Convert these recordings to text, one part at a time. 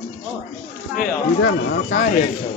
Tidak nak kaya tu.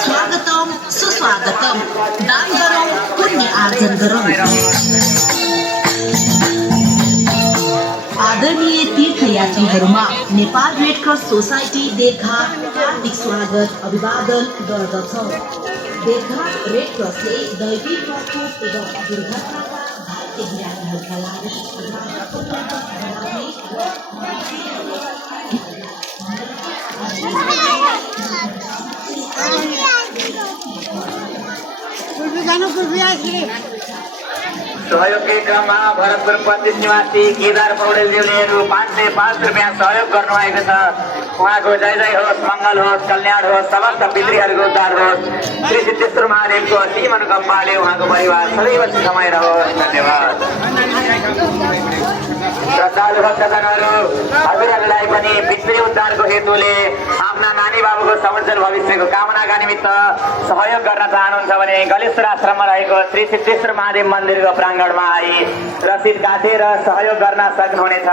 स्वागतम सुस्वागतम दान गरौँ पुण्य आर्जन गरौँ। आदरणीय तीर्थयात्रीहरूमा नेपाल रेड क्रस सोसाइटी देवघाट हार्दिक स्वागत अभिवादन गर्दछौँ। देवघाट रेड क्रसले दैविक प्रकोप एवं दुर्घटनाका भारतीय बिरामीहरूका लागि सहयोग के क्रममा भरतपुर 25 निवासी केदार पौडेलज्यूले रु 505 रुपियाँ सहयोग गर्नुभएको छ। उहाँको जय जय होस्, मङ्गल होस्, कल्याण होस्, समस्त पितृहरूको उद्धार होस्। श्री सिद्धेश्वर महादेवको असीम अनुकम्पाले उहाँको परिवार सदैव सुखमय रहोस्। धन्यवाद। श्रद्धालु भक्तजनहरू, हजुरहरूलाई पनि पितृ उद्धारको हेतुले आफ्ना नानी बाबुको समुज्जल भविष्यको कामनाका निमित्त सहयोग गर्न चाहनुहुन्छ भने गलेश्वर आश्रममा रहेको श्री सिद्धेश्वर महादेव मन्दिरको प्राङ्गणमा आई रसिद काटेर सहयोग गर्न सक्नुहुनेछ।